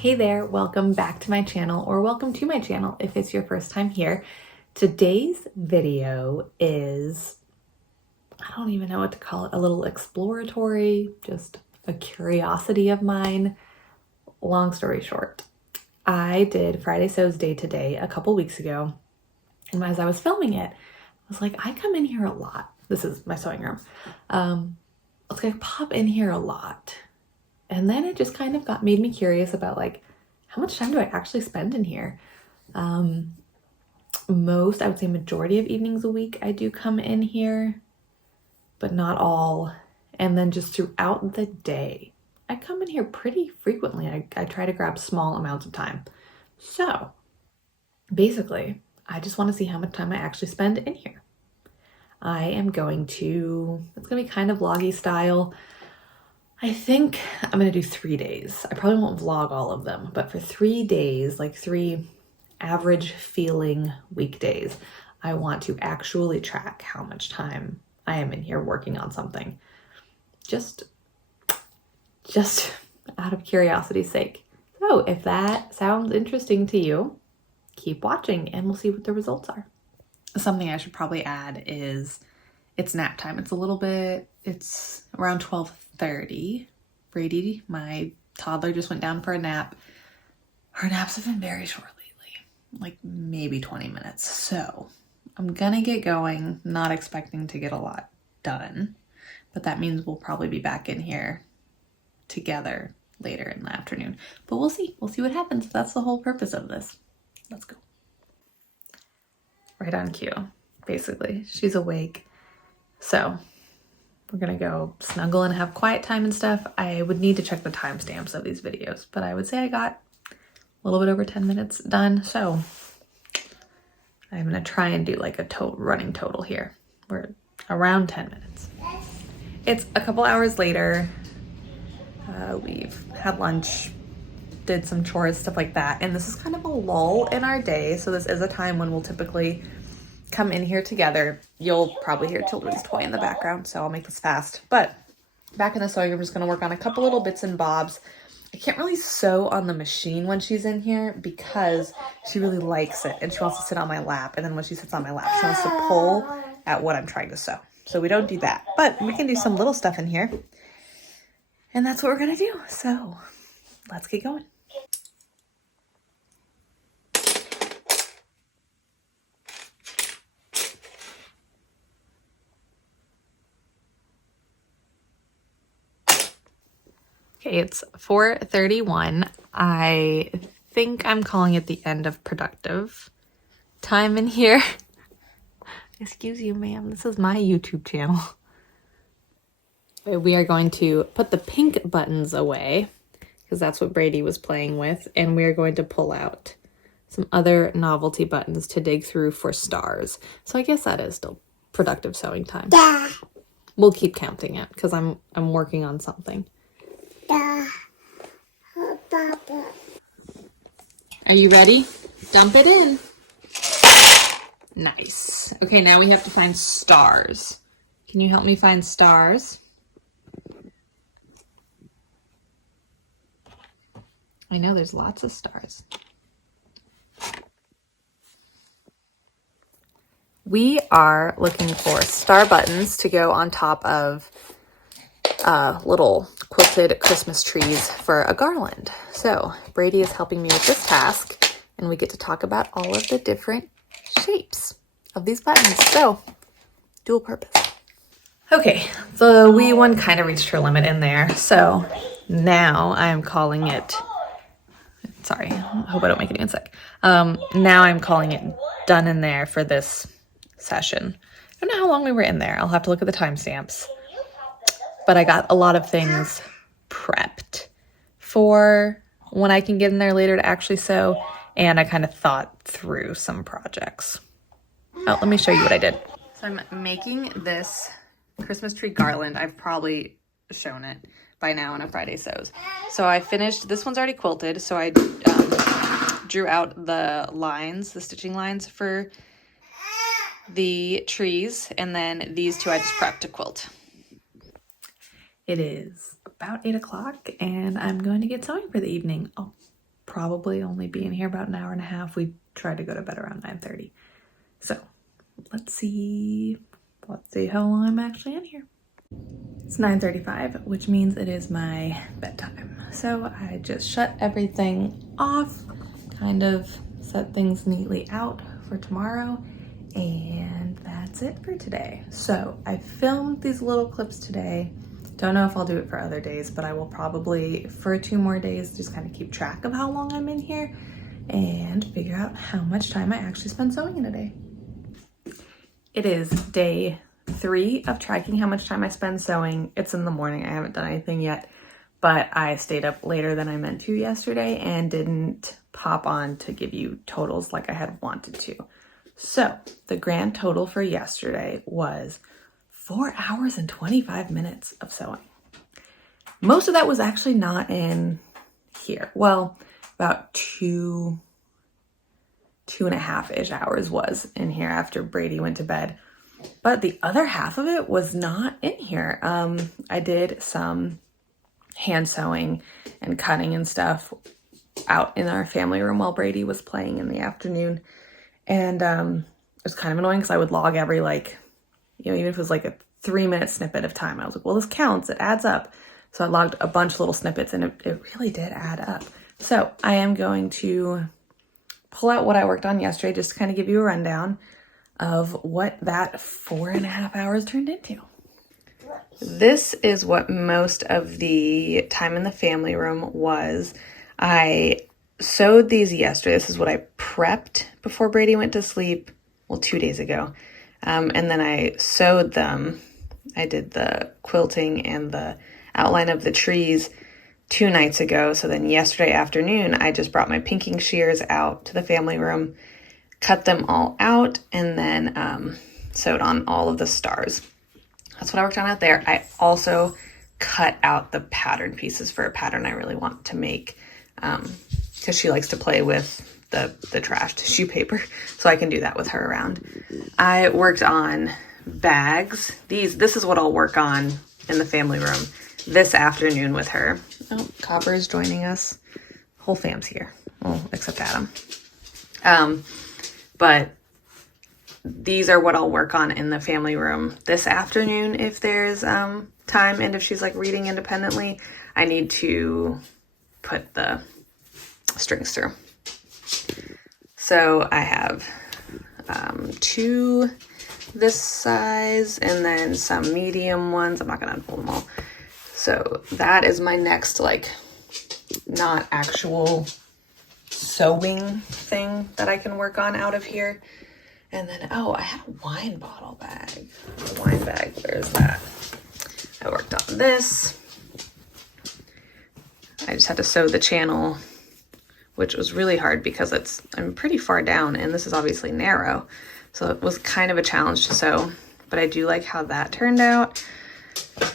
Hey there, welcome back to my channel, or welcome to my channel if it's your first time here. Today's video is, I don't even know what to call it, a little exploratory, just a curiosity of mine. Long story short, I did Friday Sews Day today a couple weeks ago, and as I was filming it, I was like, I come in here a lot. This is my sewing room. I was like, pop in here a lot. And then it just kind of made me curious about like, how much time do I actually spend in here? I would say majority of evenings a week, I do come in here, but not all. And then just throughout the day, I come in here pretty frequently. I try to grab small amounts of time. So basically, I just want to see how much time I actually spend in here. it's going to be kind of vloggy style. I think I'm gonna do 3 days. I probably won't vlog all of them, but for 3 days, like 3 average feeling weekdays, I want to actually track how much time I am in here working on something. Just out of curiosity's sake. So if that sounds interesting to you, keep watching and we'll see what the results are. Something I should probably add is it's nap time. It's around 12:30. Brady, my toddler, just went down for a nap. Her naps have been very short lately, like maybe 20 minutes. So I'm gonna get going, not expecting to get a lot done, but that means we'll probably be back in here together later in the afternoon. But we'll see what happens. That's the whole purpose of this. Let's go. Right on cue, basically. She's awake. So we're gonna go snuggle and have quiet time and stuff. I would need to check the timestamps of these videos, but I would say I got a little bit over 10 minutes done. So I'm gonna try and do like a running total here. We're around 10 minutes. It's a couple hours later. We've had lunch, did some chores, stuff like that. And this is kind of a lull in our day. So this is a time when we'll typically come in here together. You'll probably hear children's toy in the background, so I'll make this fast. But back in the sewing room, I'm just gonna work on a couple little bits and bobs. I can't really sew on the machine when she's in here because she really likes it and she wants to sit on my lap. And then when she sits on my lap, she wants to pull at what I'm trying to sew. So we don't do that, but we can do some little stuff in here. And that's what we're gonna do. So let's get going. Okay, it's 4:31. I think I'm calling it the end of productive time in here. Excuse you, ma'am. This is my YouTube channel. We are going to put the pink buttons away because that's what Brady was playing with. And we are going to pull out some other novelty buttons to dig through for stars. So I guess that is still productive sewing time. We'll keep counting it because I'm working on something. Are you ready? Dump it in. Nice. Okay, now we have to find stars. Can you help me find stars? I know there's lots of stars. We are looking for star buttons to go on top of little quilted Christmas trees for a garland. So Brady is helping me with this task and we get to talk about all of the different shapes of these buttons. So dual purpose. Okay, the wee one kind of reached her limit in there. So now I'm calling it, sorry, I hope I don't make anyone sick. Now I'm calling it done in there for this session. I don't know how long we were in there. I'll have to look at the timestamps. But I got a lot of things prepped for when I can get in there later to actually sew. And I kind of thought through some projects. Oh, let me show you what I did. So I'm making this Christmas tree garland. I've probably shown it by now in a Friday Sews. So I finished, this one's already quilted. So I drew out the lines, the stitching lines for the trees. And then these two I just prepped to quilt. It is about 8 o'clock and I'm going to get sewing for the evening. Oh, probably only be in here about an hour and a half. We tried to go to bed around 9:30. So let's see how long I'm actually in here. It's 9:35, which means it is my bedtime. So I just shut everything off, kind of set things neatly out for tomorrow, and that's it for today. So I filmed these little clips today. Don't know if I'll do it for other days, but I will probably, for 2 more days, just kind of keep track of how long I'm in here and figure out how much time I actually spend sewing in a day. It is day 3 of tracking how much time I spend sewing. It's in the morning. I haven't done anything yet, but I stayed up later than I meant to yesterday and didn't pop on to give you totals like I had wanted to. So the grand total for yesterday was 4 hours and 25 minutes of sewing. Most of that was actually not in here. Well, about 2.5-ish hours was in here after Brady went to bed. But the other half of it was not in here. I did some hand sewing and cutting and stuff out in our family room while Brady was playing in the afternoon. And it was kind of annoying because I would log every, like, you know, even if it was like a 3-minute snippet of time, I was like, well, this counts, it adds up. So I logged a bunch of little snippets and it really did add up. So I am going to pull out what I worked on yesterday just to kind of give you a rundown of what that 4.5 hours turned into. This is what most of the time in the family room was. I sewed these yesterday. This is what I prepped before Brady went to sleep, well, 2 days ago. And then I sewed them. I did the quilting and the outline of the trees 2 nights ago. So then yesterday afternoon, I just brought my pinking shears out to the family room, cut them all out, and then sewed on all of the stars. That's what I worked on out there. I also cut out the pattern pieces for a pattern I really want to make because she likes to play with the trash tissue paper, so I can do that with her around. I worked on bags. This is what I'll work on in the family room this afternoon with her. Oh, Copper is joining us. Whole fam's here, well, except Adam. But these are what I'll work on in the family room this afternoon if there's time, and if she's like reading independently. I need to put the strings through. So I have 2 this size and then some medium ones. I'm not gonna unfold them all. So that is my next, like, not actual sewing thing that I can work on out of here. And then, oh, I had a wine bottle bag. A wine bag, where's that? I worked on this. I just had to sew the channel, which was really hard because I'm pretty far down and this is obviously narrow. So it was kind of a challenge to sew, but I do like how that turned out.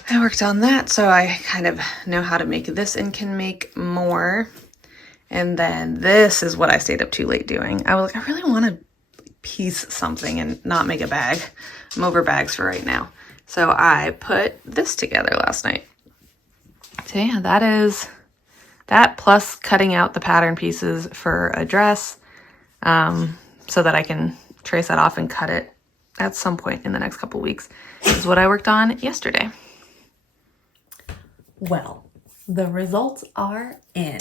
I worked on that, so I kind of know how to make this and can make more. And then this is what I stayed up too late doing. I was like, I really want to piece something and not make a bag. I'm over bags for right now. So I put this together last night. So yeah, that is that, plus cutting out the pattern pieces for a dress so that I can trace that off and cut it at some point in the next couple weeks is what I worked on yesterday. Well, the results are in.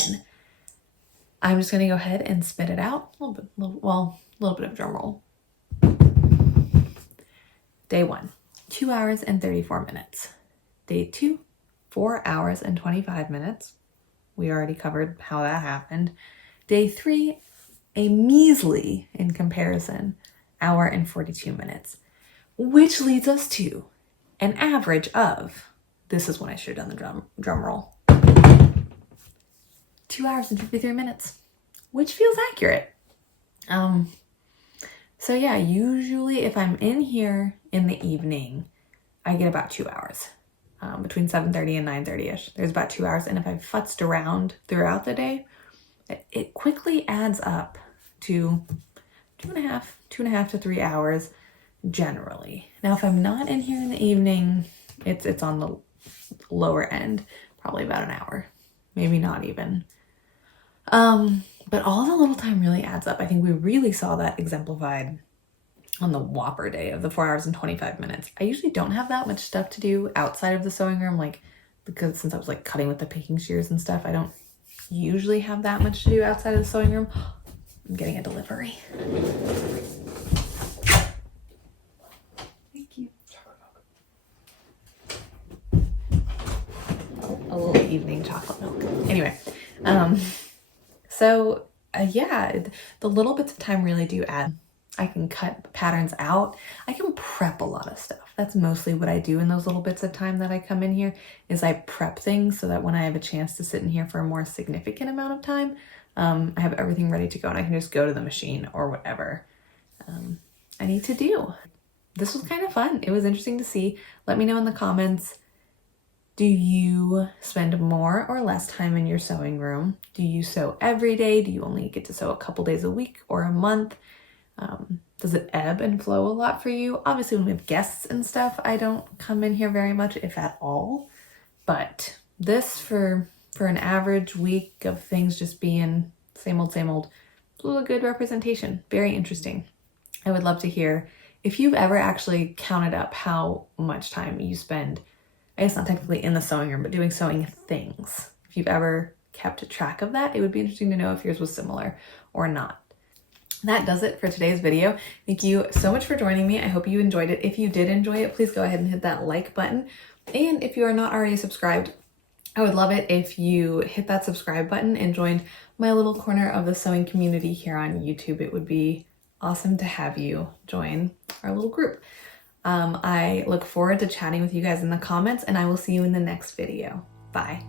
I'm just gonna go ahead and spit it out. A little bit of drum roll. Day 1, 2 hours and 34 minutes. Day 2, 4 hours and 25 minutes. We already covered how that happened. Day 3, a measly, in comparison, hour and 42 minutes, which leads us to an average of, this is when I should have done the drum roll, 2 hours and 53 minutes, which feels accurate. So yeah, usually if I'm in here in the evening, I get about 2 hours. Between 7:30 and 9:30ish. There's about 2 hours. And if I've futzed around throughout the day, it quickly adds up to 2.5 to 3 hours generally. Now, if I'm not in here in the evening, it's on the lower end, probably about an hour, maybe not even. But all the little time really adds up. I think we really saw that exemplified on the Whopper day of the 4 hours and 25 minutes. I usually don't have that much stuff to do outside of the sewing room, like, because since I was like cutting with the picking shears and stuff, I don't usually have that much to do outside of the sewing room. I'm getting a delivery. Thank you. A little evening chocolate milk. Anyway, yeah, the little bits of time really do add. I can cut patterns out. I can prep a lot of stuff. That's mostly what I do in those little bits of time that I come in here, is I prep things so that when I have a chance to sit in here for a more significant amount of time, I have everything ready to go and I can just go to the machine or whatever I need to do. This was kind of fun. It was interesting to see. Let me know in the comments. Do you spend more or less time in your sewing room? Do you sew every day? Do you only get to sew a couple days a week or a month? Does it ebb and flow a lot for you? Obviously, when we have guests and stuff, I don't come in here very much, if at all. But this, for an average week of things just being same old, it's a good representation. Very interesting. I would love to hear if you've ever actually counted up how much time you spend, I guess not technically in the sewing room, but doing sewing things. If you've ever kept track of that, it would be interesting to know if yours was similar or not. That does it for today's video. Thank you so much for joining me. I hope you enjoyed it. If you did enjoy it, please go ahead and hit that like button. And if you are not already subscribed, I would love it if you hit that subscribe button and joined my little corner of the sewing community here on YouTube. It would be awesome to have you join our little group. I look forward to chatting with you guys in the comments, and I will see you in the next video. Bye.